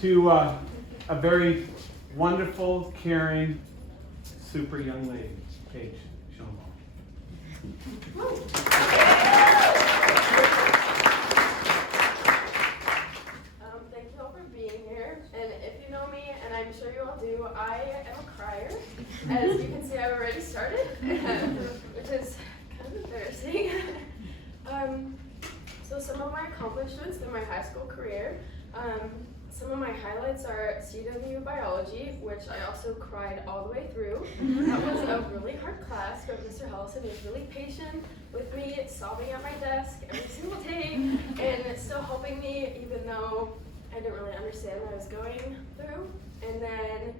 to a very wonderful, caring, super young lady, Paige, Schoenwald. Thank you all for being here, and if you know me, and I'm sure you all do, I am a crier. As you can see, I've already started, which is kind of embarrassing. So some of my accomplishments in my high school career, some of my highlights are CW biology, which I also cried all the way through. That was a really hard class, but Mr. Hellison was really patient with me, sobbing at my desk every single day, and still helping me even though I didn't really understand what I was going through. And then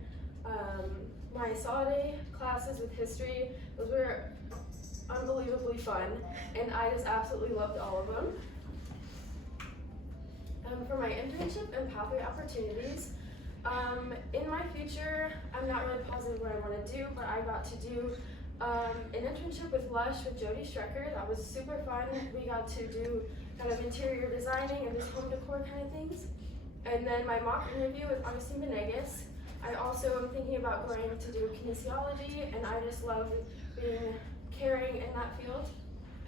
my Soliday classes with history, those were unbelievably fun, and I just absolutely loved all of them. For my internship and pathway opportunities, in my future, I'm not really positive what I want to do, but I got to do an internship with Lush with Jody Strecker. That was super fun. We got to do kind of interior designing and just home decor kind of things. And then my mock interview with Augustine Venegas. I also am thinking about going to do kinesiology, and I just love being caring in that field.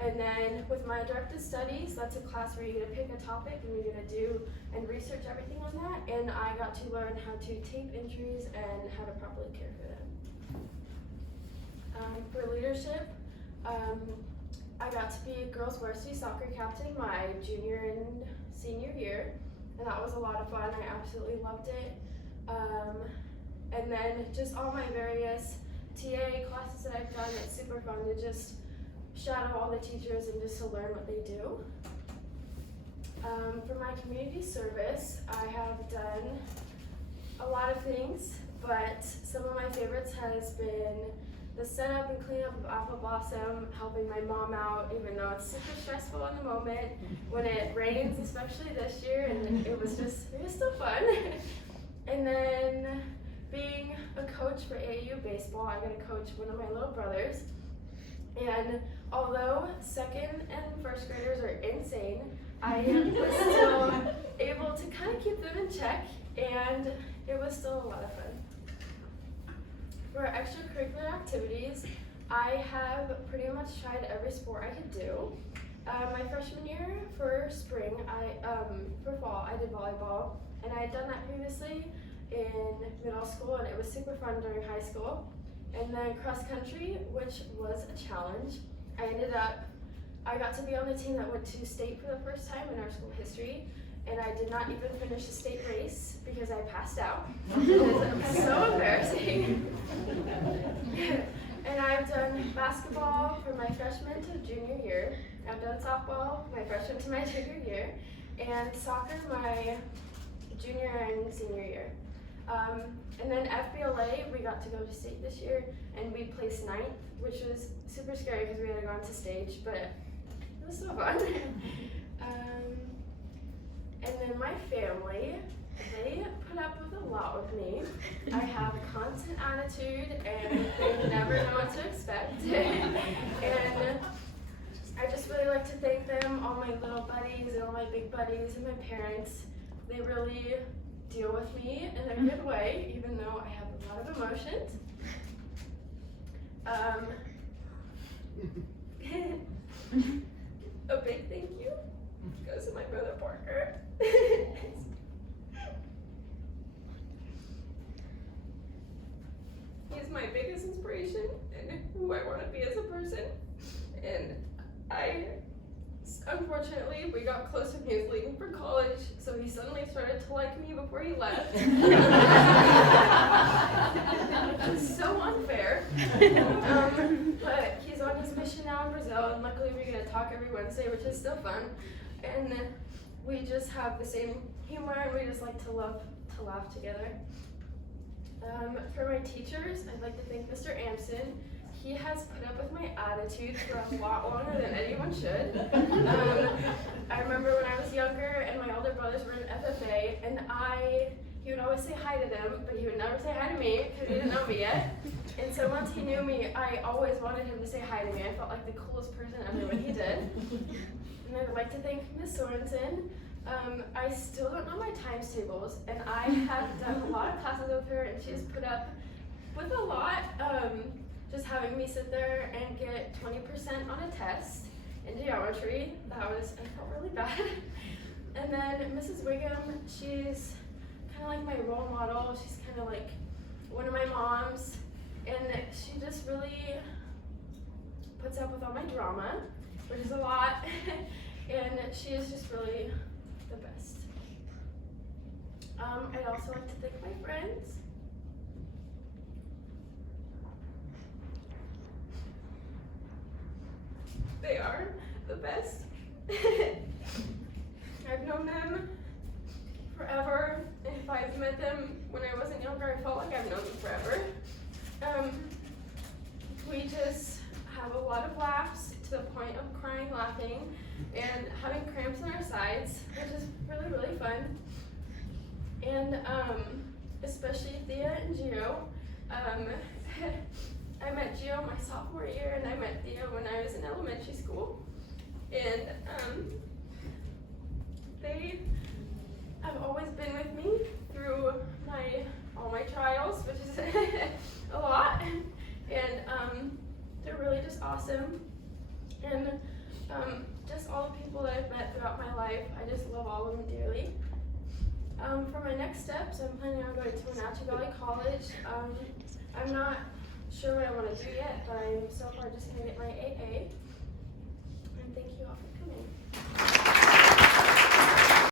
And then with my directed studies, that's a class where you get to pick a topic and you're going to do and research everything on that. And I got to learn how to tape injuries and how to properly care for them. For leadership, I got to be girls varsity soccer captain my junior and senior year, and that was a lot of fun. I absolutely loved it. And then just all my various TA classes that I've done, it's super fun to just shadow all the teachers and just to learn what they do. For my community service, I have done a lot of things, but some of my favorites has been the setup and cleanup of Apple Blossom, helping my mom out, even though it's super stressful in the moment when it rains, especially this year, and it was still fun. And then being a coach for AAU baseball, I got to coach one of my little brothers. And although second and first graders are insane, I was still able to kind of keep them in check, and it was still a lot of fun. For extracurricular activities, I have pretty much tried every sport I could do. My freshman year for spring, for fall, I did volleyball, and I had done that previously in middle school, and it was super fun during high school. And then cross country, which was a challenge. I got to be on the team that went to state for the first time in our school history, and I did not even finish the state race because I passed out. It was so embarrassing. And I've done basketball from my freshman to junior year. I've done softball my freshman to my junior year, and soccer my junior and senior year. And then FBLA, we got to go to state this year, and we placed 9th, which was super scary because we had to go on to stage, but it was so fun. And then my family, they put up with a lot with me. I have a constant attitude, and they never know what to expect. And I just really like to thank them, all my little buddies and all my big buddies and my parents. They really deal with me in a good way, even though I have a lot of emotions. A big thank you goes to my brother Parker. He's my biggest inspiration and who I want to be as a person. And unfortunately, we got close when he was leaving for college, so he suddenly started to like me before he left. It's so unfair. But he's on his mission now in Brazil, and luckily we get to talk every Wednesday, which is still fun. And we just have the same humor, and we just like to laugh together. For my teachers, I'd like to thank Mr. Amson. He has put up with my attitude for a lot longer than anyone should. I remember when I was younger and my older brothers were in FFA, and he would always say hi to them, but he would never say hi to me because he didn't know me yet. And so once he knew me, I always wanted him to say hi to me. I felt like the coolest person ever when he did. And I'd like to thank Ms. Sorensen I still don't know my times tables, and I have done a lot of classes with her, and she's put up with a lot. Just having me sit there and get 20% on a test in geometry, I felt really bad. And then Mrs. Wiggum, she's kind of like my role model. She's kind of like one of my moms, and she just really puts up with all my drama, which is a lot, and she is just really the best. I'd also like to thank my friends. They are the best. I've known them forever. If I've met them when I wasn't younger, I felt like I've known them forever. We just have a lot of laughs to the point of crying, laughing, and having cramps in our sides, which is really, really fun. And especially Thea and Gio. I met Gio my sophomore year, and I met Thea when I was in elementary school. And they have always been with me through all my trials, which is a lot. And they're really just awesome. And just all the people that I've met throughout my life, I just love all of them dearly. For my next steps, I'm planning on going to Wenatchee Valley College. I'm not sure what I want to do yet, but I'm so far just going to get my AA. And thank you all for coming.